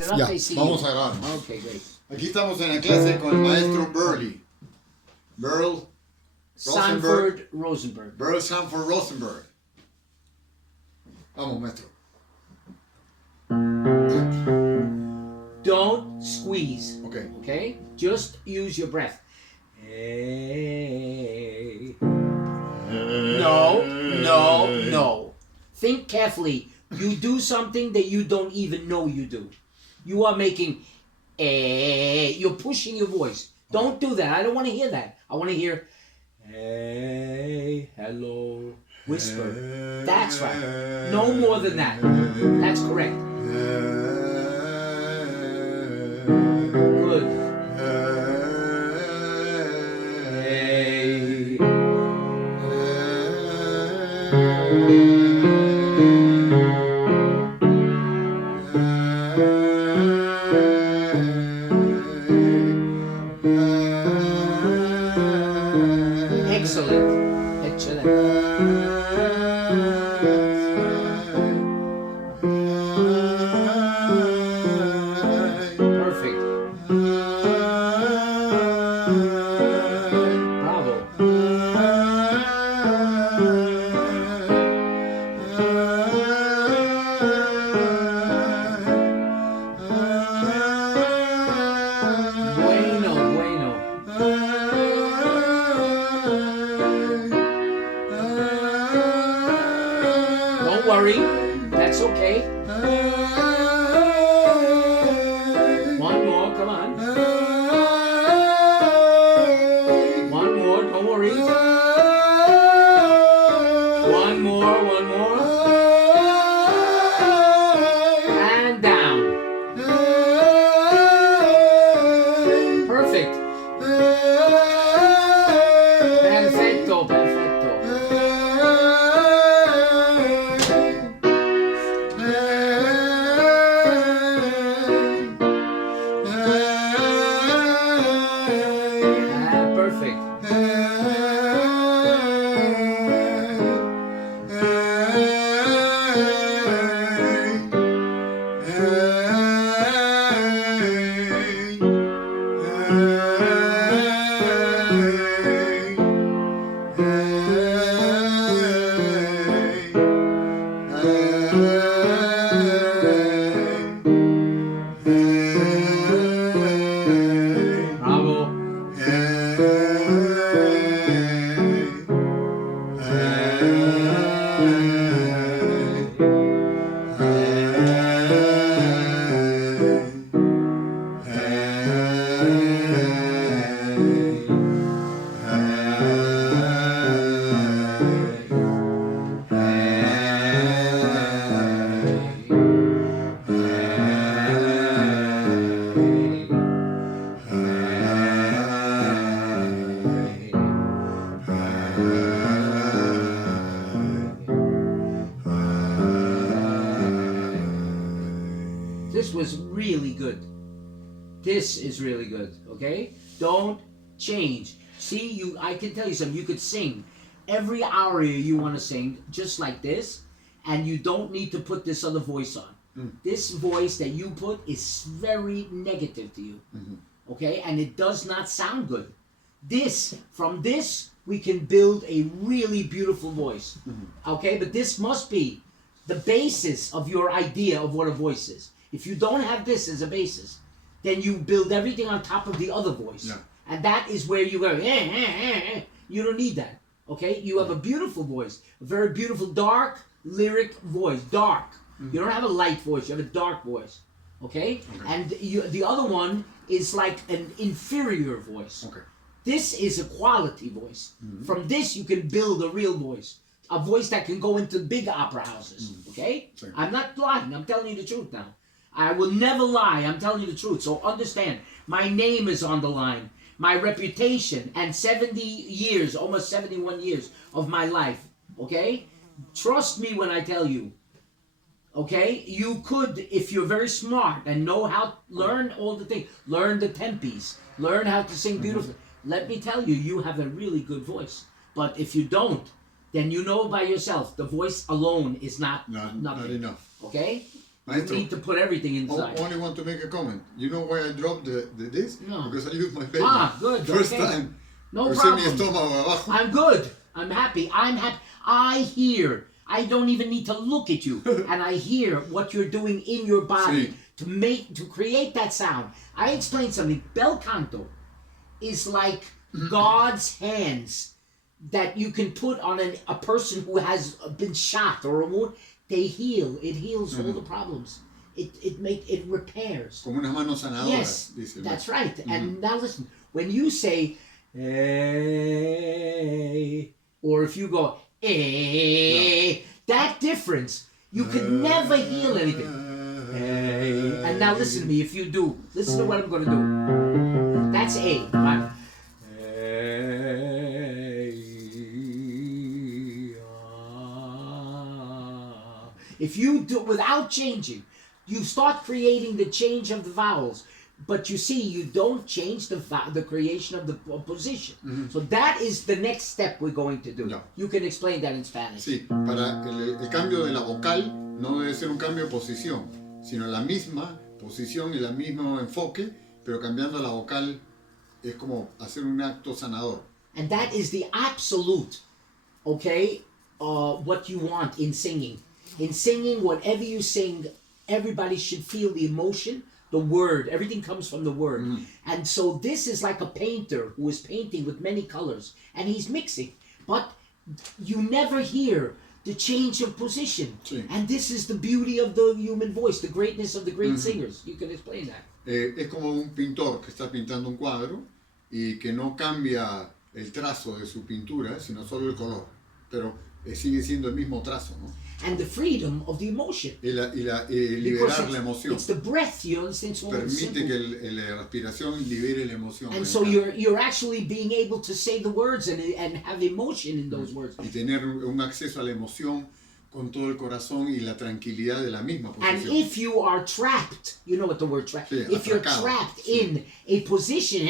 Ya, vamos a grabar. Okay, great. Aquí estamos en la clase con el maestro Berle. Berle Sanford Rosenberg. Berle Sanford Rosenberg. Vamos, maestro. Don't squeeze. Okay. Okay? Just use your breath. Hey. No. Think carefully. You do something that you don't even know you do. You are making you're pushing your voice. Don't do that. I don't want to hear that. I want to hear hey, hello, whisper. That's right. No more than that. That's correct. Good. Hey. Excellent. Perfect. Bravo. Bueno. Don't worry. That's okay. One more, come on. One more, don't worry. One more. And down. Perfect. Perfecto. Perfect. Bravo. This was really good. This is really good, okay? Don't change. See, I can tell you something. You could sing every aria you want to sing just like this, and you don't need to put this other voice on. This voice that you put is very negative to you, okay? And it does not sound good. From this, we can build a really beautiful voice, okay? But this must be the basis of your idea of what a voice is. If you don't have this as a basis, then you build everything on top of the other voice. Yeah. And that is where you go, You don't need that, okay? You have a beautiful voice, a very beautiful, dark, lyric voice, dark. You don't have a light voice, you have a dark voice, okay? And the other one is like an inferior voice. Okay. This is a quality voice. From this, you can build a real voice. A voice that can go into big opera houses, okay? Sure. I'm not lying, I'm telling you the truth now. I will never lie, I'm telling you the truth. So understand, my name is on the line. My reputation and 70 years, almost 71 years of my life, okay? Trust me when I tell you, okay? You could, if you're very smart and know how, learn all the things, learn the tempis, learn how to sing beautifully. Let me tell you, you have a really good voice. But if you don't, then you know by yourself, the voice alone is not nothing. Not enough. Okay? Maestro, You need to put everything inside. only want to make a comment. You know why I dropped this? No. Because I used my face. Good. First Okay. time. No Crucé mi problem. estómago abajo. I'm good. I'm happy. I hear. I don't even need to look at you, and I hear what you're doing in your body to create that sound. I explained something. Bel canto is like God's hands that you can put on a person who has been shot or a wound. They heal. It heals all the problems. It repairs. Como unas manos sanadoras. Yes, dice el that's maestro. right. And now listen, when you say or if you go that difference, you could never heal anything. And now listen to me. If you do, listen to what I'm going to do. That's A. Right? If you do without changing, you start creating the change of the vowels. But you see, you don't change the creation of the position. So that is the next step we're going to do. No. You can explain that in Spanish. Sí, para el cambio de la vocal no debe ser un cambio de posición, sino la misma posición y el mismo enfoque, pero cambiando la vocal es como hacer un acto sanador. And that is the absolute, okay, what you want in singing. In singing, whatever you sing, everybody should feel the emotion, the word. Everything comes from the word. And so this is like a painter who is painting with many colors, and he's mixing. But you never hear the change of position. Sí. And this is the beauty of the human voice, the greatness of the great singers. You can explain that. Es como un pintor que está pintando un cuadro y que no cambia el trazo de su pintura, sino solo el color, pero sigue siendo el mismo trazo, ¿no? And the freedom of the emotion. Y liberar la emoción. It's the breath, you understand? It's Permite que la respiración libere la emoción. And so you're actually being able to say the words and have emotion in those words. Y tener un acceso a la emoción con todo el corazón y la tranquilidad de la misma And posición. if you are trapped, you know what the word trapped, Sí, if you're atracado. trapped Sí. in a position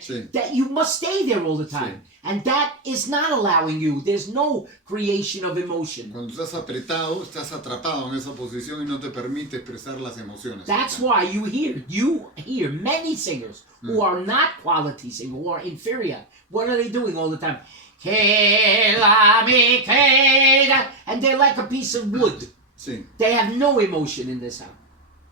Sí. that you must stay there all the time. Sí. And that is not allowing you. There's no creation of emotion. Cuando estás apretado, estás atrapado en esa posición y no te permite expresar las emociones. That's why you hear many singers who are not quality singers, who are inferior. What are they doing all the time? And they're like a piece of wood. Sí. They have no emotion in this sound.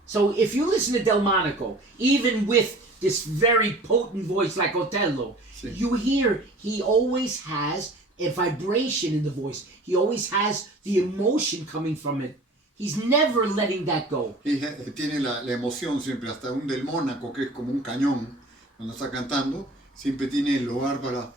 So if you listen to Delmonico, even with this very potent voice like Otello, Sí. you hear he always has a vibration in the voice. He always has the emotion coming from it. He's never letting that go. Y tiene la emoción siempre, hasta un del Mónaco que es como un cañón, cuando está cantando, siempre tiene el lugar para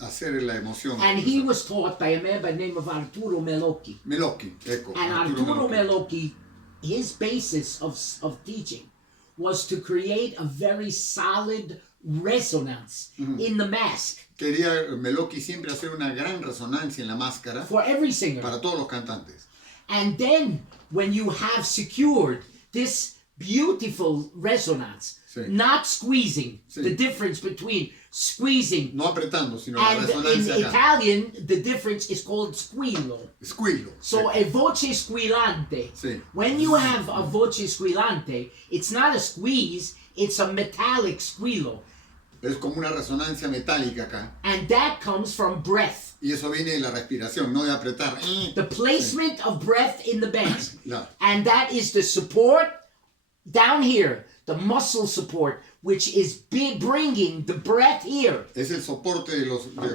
hacer la emoción. And he was taught by a man by the name of Arturo Melocchi. Melocchi, ecco. And Arturo Melocchi, his basis of teaching was to create a very solid resonance in the mask Quería Melocchi siempre hacer una gran resonancia en la máscara for every singer. para todos los cantantes. And then when you have secured this beautiful resonance, Sí. not squeezing, Sí. the difference between squeezing No apretando, sino la and in resonancia acá. Italian, the difference is called squillo. Squillo. So ecco. a voce squillante. Sì. When you have a voce squillante, it's not a squeeze, it's a metallic squillo. Es como una resonancia metálica acá. And that comes from breath. Y eso viene de la respiración, no de apretar. The placement of breath in the mask. Ya. And that is the support down here, the muscle support, which is bringing the breath here. Es el soporte del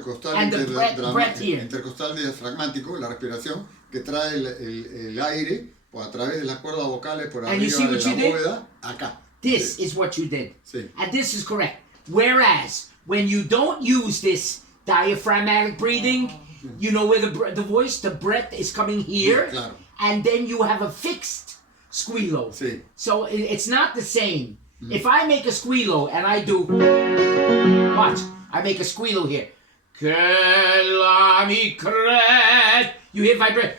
costal And the breath here. intercostal diafragmático, la respiración, que trae el aire por a través de las cuerdas vocales por And you arriba see de what la you did? bóveda, acá. This Sí. is what you did. Sí. And this is correct. Whereas, when you don't use this diaphragmatic breathing, you know where the breath is coming here, Sí, claro. and then you have a fixed squillo. Sí. So it's not the same. If I make a squillo and I do, watch, I make a squillo here. Che la mi cred, you hear vibrate.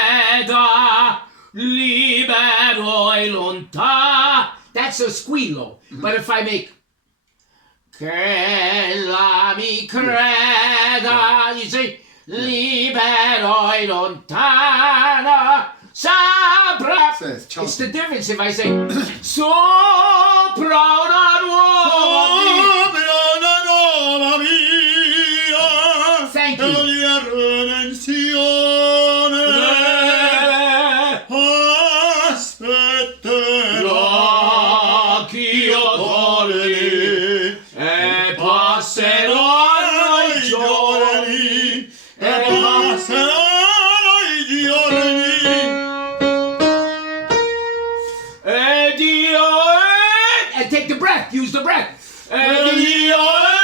Creda libero e lonta. That's a squillo. But if I make che la mi creda, you see, libero e lontana. Sopra. Says, It's the difference if I say sopra una nuova vita. Thank you. E passeranno i giorni, e passeranno i giorni, e Dio and take the breath, use the breath. E Dio non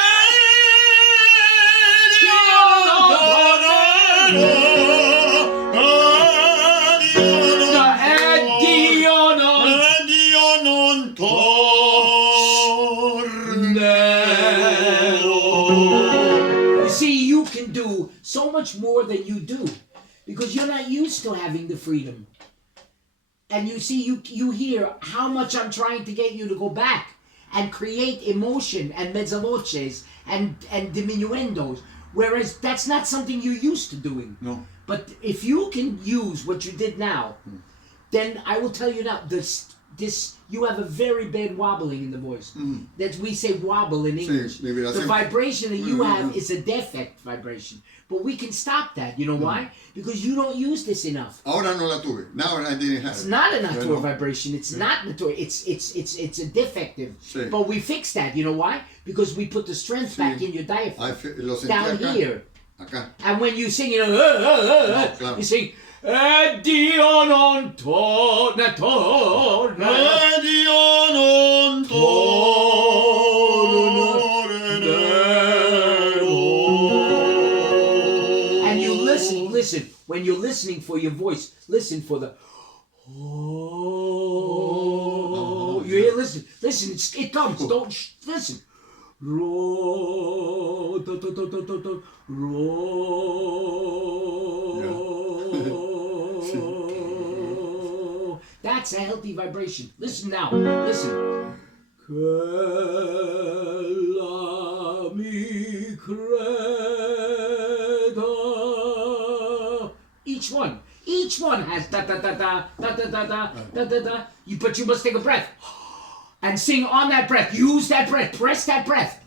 You see, you can do so much more than you do because you're not used to having the freedom. And you see, you hear how much I'm trying to get you to go back and create emotion and mezzavoces and diminuendos, whereas that's not something you're used to doing. No. But if you can use what you did now, then I will tell you now, this you have a very bad wobbling in the voice. That we say wobble in English. The vibration that you have is a defect vibration. But we can stop that. You know why? Because you don't use this enough. Ahora no la tuve. Now I didn't have it. It's not a natural vibration. It's not natural. It's a defective. Sí. But we fix that. You know why? Because we put the strength back in your diaphragm. Lo sentí Down acá. here. Acá. And when you sing, No, claro. you sing, Dio non torna, torna. Dio non And you listen, when you're listening for your voice, listen for the you hear, listen, it comes, don't, listen. Ro, do, do, do, do, do, do, ro. That's a healthy vibration. Listen now. Listen. Che la mi creda. Each one has da da da da da da da da da da da. But you must take a breath and sing on that breath. Use that breath. Press that breath.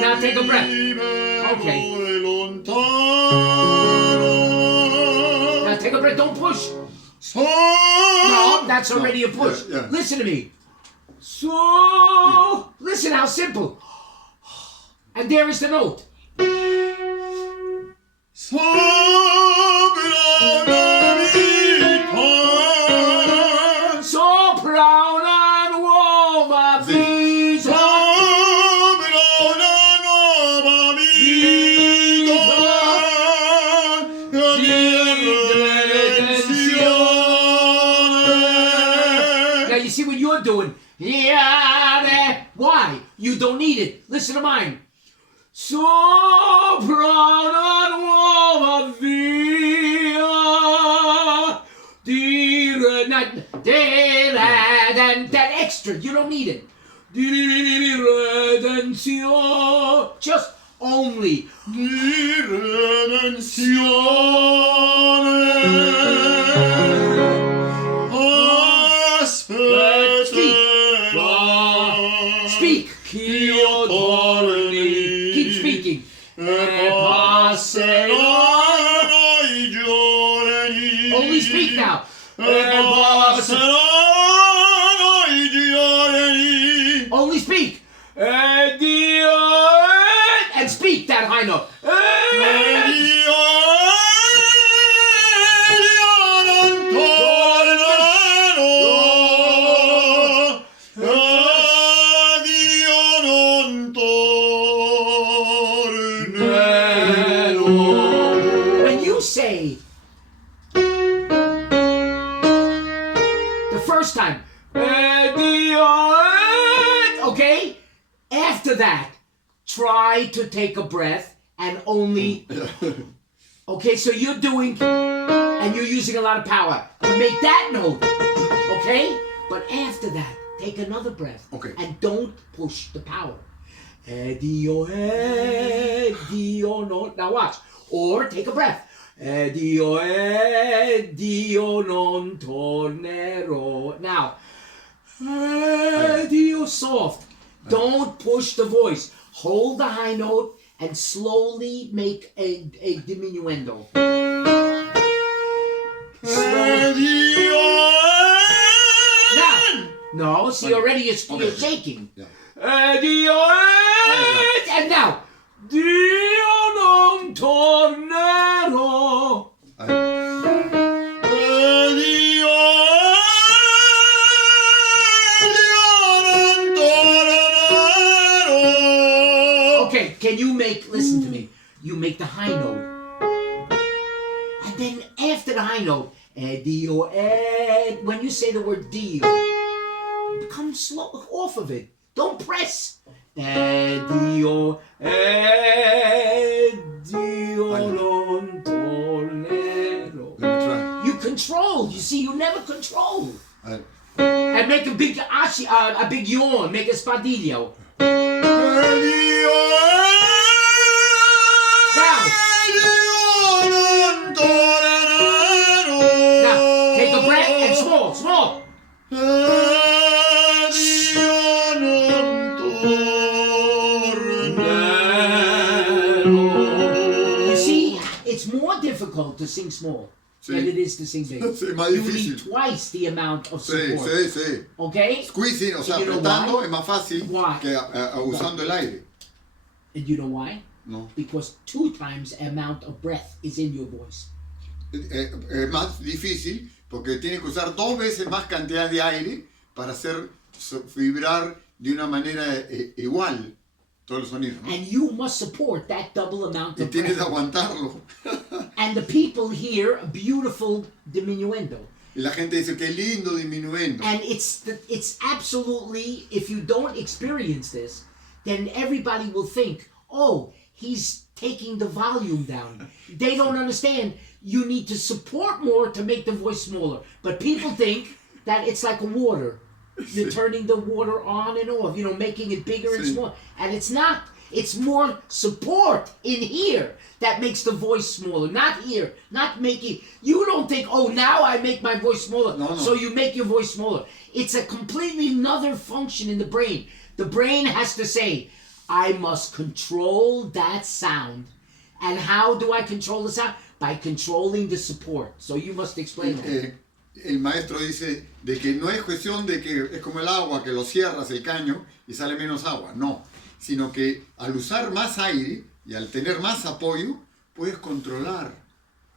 Now take a breath. Okay. Now take a breath. Don't push. No, that's already a push. Yeah. Listen to me. So, listen how simple. And there is the note. Sopra una nuova vita. Now you see what you're doing. Yeah, why? You don't need it. Listen to mine. Sopra una nuova via. That extra, you don't need it. Just only. Speak. Keep speaking. Only speak now. Only speak. And speak that high note. When you say the first time, okay? After that, try to take a breath and only. Okay, so you're doing, and you're using a lot of power to make that note. Okay? But after that, take another breath. Okay. And don't push the power. Dio, Dio, no. Now watch. Or take a breath. Dio, Dio, non tornerò. Now, Dio, soft. Don't push the voice. Hold the high note and slowly make a diminuendo. Now, no, see already you're shaking. Yeah. Dio, and now, Dio non tornerò. Okay, can you listen to me, you make the high note. And then after the high note, Dio, when you say the word Dio, come slow off of it. Don't press. Dio, Dio non tornerò. You control. You see, you never control. And make a big yawn. Make a spadillo. Now, take a breath and small. You see, it's more difficult to sing small than it is to sing big. Sí, más You difícil. need twice the amount of Sí, support. sí. Okay? Squeezing, o sea, You know apretando why? es más fácil Why? que usando el aire. And you know why? No. Because 2 times the amount of breath is in your voice. Es más difícil porque tienes que usar 2 veces más cantidad de aire para hacer vibrar de una manera igual todos los sonidos, ¿no? And you must support that double amount Y of tienes que breath. aguantarlo. And the people hear a beautiful diminuendo. Y la gente dice, qué lindo disminuyendo. And it's absolutely, if you don't experience this, then everybody will think, oh, he's taking the volume down. They don't understand. You need to support more to make the voice smaller. But people think that it's like water. You're turning the water on and off, making it bigger and smaller. And it's not. It's more support in here that makes the voice smaller. Not here. Not making. You don't think, oh, now I make my voice smaller. No. So you make your voice smaller. It's a completely another function in the brain. The brain has to say, I must control that sound. And how do I control the sound? By controlling the support. So you must explain that. El maestro dice de que no es cuestión de que es como el agua, que lo cierras el caño y sale menos agua. No, sino que al usar más aire y al tener más apoyo, puedes controlar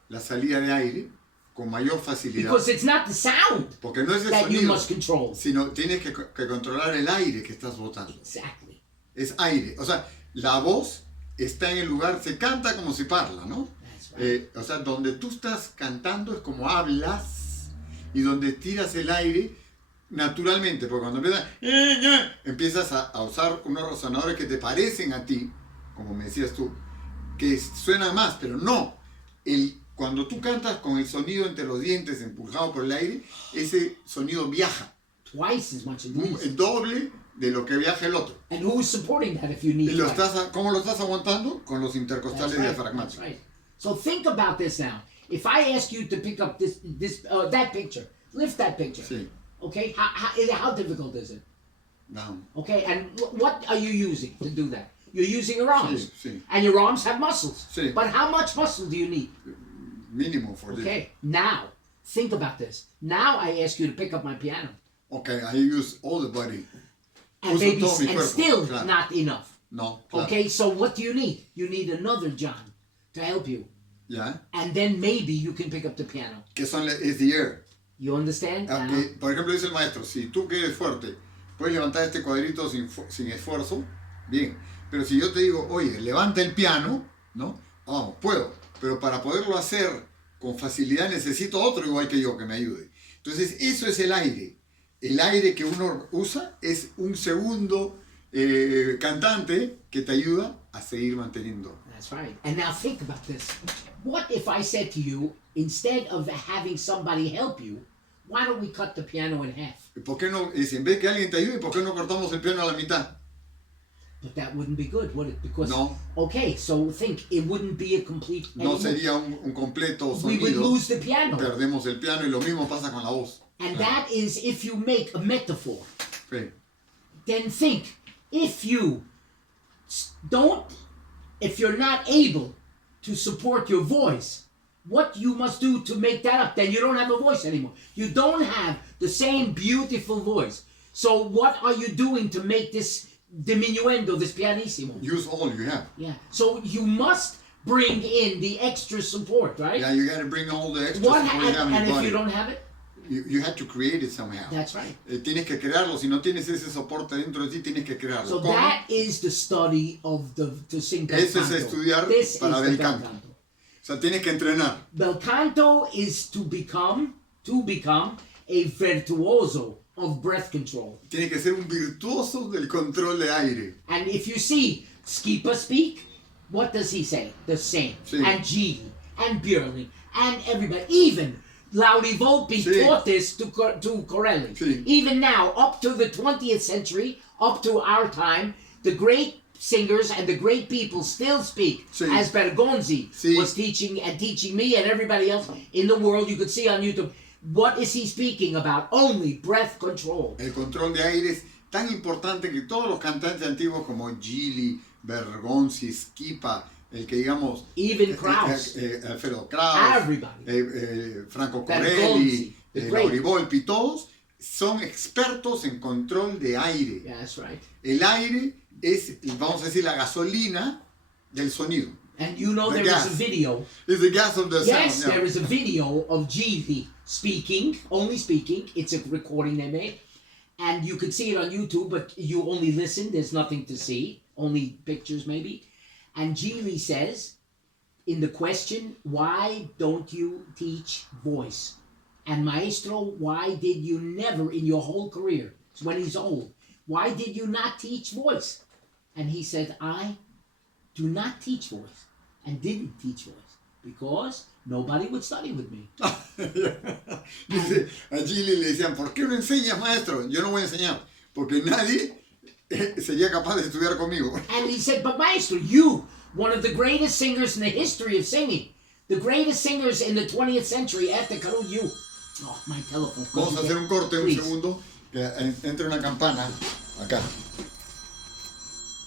la salida de aire con mayor facilidad. Because it's not the sound Porque no es el that you sonido, must control. sino tienes que controlar el aire que estás botando. Exactly. Es aire. O sea, la voz está en el lugar, se canta como se parla, ¿no? That's right. O sea, donde tú estás cantando es como hablas y donde tiras el aire naturalmente, porque cuando empiezas a usar unos resonadores que te parecen a ti, como me decías tú, que suenan más, pero no. Cuando tú cantas con el sonido entre los dientes empujado por el aire, ese sonido viaja. Twice as much as this. El doble de lo que viaja el otro. And who's supporting that if you need Y twice? ¿cómo lo estás aguantando? Con los intercostales That's diafragmáticos. right. So think about this now. If I ask you to pick up that picture, lift that picture. Sí. Okay, how difficult is it? No. Okay, and what are you using to do that? You're using your arms. Sí. And your arms have muscles. Sí. But how much muscle do you need? Mínimo for this. Okay, now, think about this. Now I ask you to pick up my piano. Okay, I use all the body. And Uso maybe, todo mi and cuerpo, still claro. not enough. No, claro. Okay, so what do you need? You need another John to help you. ¿Ya? And then maybe you can pick up the piano. Que es the air. You understand? Que, por ejemplo, dice el maestro, si tú que eres fuerte, puedes levantar este cuadrito sin esfuerzo, bien. Pero si yo te digo, oye, levanta el piano, ¿no? Vamos, puedo. Pero para poderlo hacer con facilidad necesito otro igual que yo que me ayude. Entonces, eso es el aire. El aire que uno usa es un segundo cantante que te ayuda a seguir manteniendo. That's right. And now think about this. What if I said to you, instead of having somebody help you, why don't we cut the piano in half? ¿Por qué no, si en vez que alguien te ayude, por qué no cortamos el piano a la mitad? But that wouldn't be good, would it? Because, No. okay, so think, it wouldn't be a complete... No anymore. sería un completo We would sonido. lose the piano. Perdemos el piano y lo mismo pasa con la voz. And that is if you make a metaphor. Sí. Then think, if you're not able to support your voice, what you must do to make that up, then you don't have a voice anymore. You don't have the same beautiful voice. So what are you doing to make this diminuendo, this pianissimo? Use all you have. Yeah. So you must bring in the extra support, right? Yeah, you got to bring all the extra support you have in and your if body. you don't have it? You have to create it somehow. That's right. Tienes que crearlo. Si no tienes ese soporte dentro de ti, tienes que crearlo. So ¿Cómo? that is the study of to sing bel Eso es canto. estudiar This para is bel the bel canto. canto. O sea, tienes que entrenar. Bel canto is to become a virtuoso of breath control. Tienes que ser un virtuoso del control de aire. And if you see Skipa speak, what does he say? The same. Sí. And Gigi, and Berle, and everybody. Even Lauri Volpi Sí. taught this to Corelli. Sí. Even now, up to the 20th century, up to our time, the great singers and the great people still speak. Sí. As Bergonzi Sí. was teaching me and everybody else in the world. You could see on YouTube. What is he speaking about? Only breath control. El control de aire es tan importante que todos los cantantes antiguos como Gili, Bergonzi, Skipa, el que digamos... Even Kraus. Alfredo Kraus. Everybody. Franco Bergonzi, Corelli, the great. Lauri Volpi, todos son expertos en control de aire. Yeah, that's right. El aire es, vamos a decir, la gasolina del sonido. And you know The there gas. is a video. It's the gas of the Yes, sound. there is a video of Gili speaking, only speaking. It's a recording they made. And you could see it on YouTube, but you only listen. There's nothing to see. Only pictures, maybe. And Gili says, in the question, why don't you teach voice? And Maestro, why did you never in your whole career, when he's old, why did you not teach voice? And he said, I do not teach voice and didn't teach voice because nobody would study with me. Dice, a Gili le decían, ¿por qué no enseñas, maestro? Yo no voy a enseñar, porque nadie sería capaz de estudiar conmigo. And he said, but Maestro, you, one of the greatest singers in the history of singing, the greatest singers in the 20th century after Carol, you. Oh, my telephone. Vamos a hacer un corte, un Please. segundo, que entre una campana acá.